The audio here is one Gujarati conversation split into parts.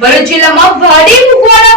ભરૂચ જિલ્લામાં ભાડે મૂકવાના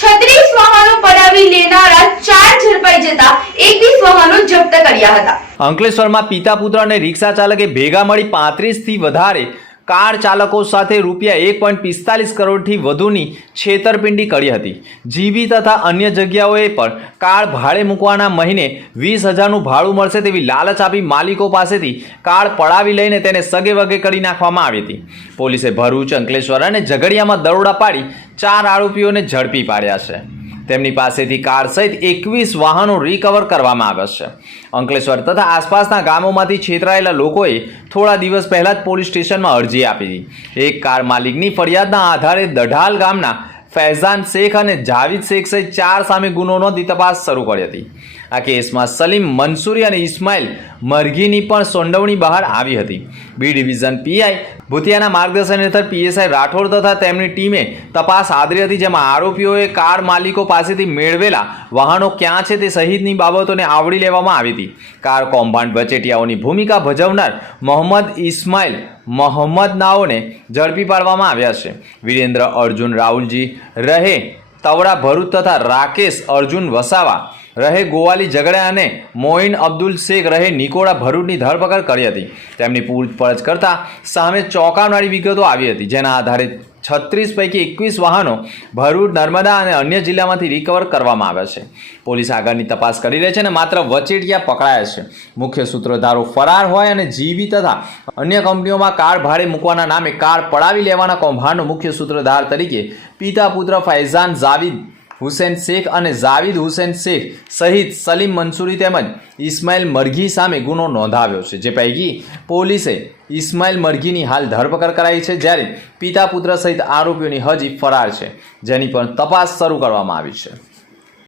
છત્રીસ વાહનો પડાવી લેનારા ચાર ઝડપાઈ જતા એકવીસ વાહનો જપ્ત કર્યા હતા. અંકલેશ્વરમાં પિતા પુત્ર અને રિક્ષા ચાલકે ભેગા મળી પાંત્રીસથી વધારે કાર ચાલકો સાથે રૂપિયા એક પોઈન્ટ પિસ્તાલીસ કરોડથી વધુની છેતરપિંડી કરી હતી. જીબી તથા અન્ય જગ્યાઓએ પણ કાર ભાડે મૂકવાના મહિને વીસ હજારનું ભાડું મળશે તેવી લાલચ આપી માલિકો પાસેથી કાર પડાવી લઈને તેને સગે વગે કરી નાખવામાં આવી હતી. પોલીસે ભરૂચ, અંકલેશ્વર અને ઝઘડિયામાં દરોડા પાડી ચાર આરોપીઓને ઝડપી પાડ્યા છે. તેમની પાસેથી કાર સહિત એકવીસ વાહનો રિકવર કરવામાં આવ્યા છે. અંકલેશ્વર તથા આસપાસના ગામોમાંથી છેતરાયેલા લોકોએ થોડા દિવસ પહેલા જ પોલીસ સ્ટેશનમાં અરજી આપી. હતી એક કાર માલિકની ફરિયાદના આધારે દઢાલ ગામના ફૈઝાન શેખ અને જાવિદ શેખ સહિત ચાર સામે ગુનો નોંધી તપાસ શરૂ કરી હતી. આ કેસમાં સલીમ મંસૂરી અને ઇસ્માઇલ મરઘીની પણ સોંડવણી બહાર આવી હતી. બી ડિવિઝન પીઆઈ ભૂતિયાના માર્ગદર્શન હેઠળ પીએસઆઈ રાઠોડ તથા તેમની ટીમે તપાસ આદરી હતી, જેમાં આરોપીઓએ કાર માલિકો પાસેથી મેળવેલા વાહનો ક્યાં છે તે સહિતની બાબતોને આવરી લેવામાં આવી હતી. કાર કૌભાંડ વચેટિયાઓની ભૂમિકા ભજવનાર મોહમ્મદ ઇસ્માઇલ મોહમ્મદ નાઓને ઝડપી પાડવામાં આવ્યા છે. વિરેન્દ્ર અર્જુન રાહુલજી રહે. તવડા ભરૂચ તથા રાકેશ, અર્જુન, વસાવા. રહે ગોવાલી ઝઘડા અને મોઇન અબ્દુલ શેખ રહે નિકોડા ભરૂચની ધરપકડ કરી હતી. તેમની પૂછપરછ કરતા સામે ચોંકાવનારી વિગતો આવી હતી, જેના આધારે છત્રીસ પૈકી એકવીસ વાહનો ભરૂચ, નર્મદા અને અન્ય જિલ્લામાંથી રિકવર કરવામાં આવ્યા છે. પોલીસ આગળની તપાસ કરી રહી છે અને માત્ર વચેટિયા પકડાયા છે. મુખ્ય સૂત્રધારો ફરાર હોય અને જીવી તથા અન્ય કંપનીઓમાં કાર ભાડે મૂકવાના નામે કાર પડાવી લેવાના કૌભાંડનો મુખ્ય સૂત્રધાર તરીકે પિતા પુત્ર ફૈઝાન જાવિદ હુસેન શેખ અને જાવિદ હુસેન શેખ સહિત સલીમ મંસૂરી તેમજ ઇસ્માઇલ મરઘી સામે ગુનો નોંધાવ્યો છે. જે પૈકી પોલીસે ઇસ્માઇલ મરઘીની હાલ ધરપકડ કરાઈ છે, જ્યારે પિતા પુત્ર સહિત આરોપીઓની હજી ફરાર છે. જેની પણ તપાસ શરૂ કરવામાં આવી છે.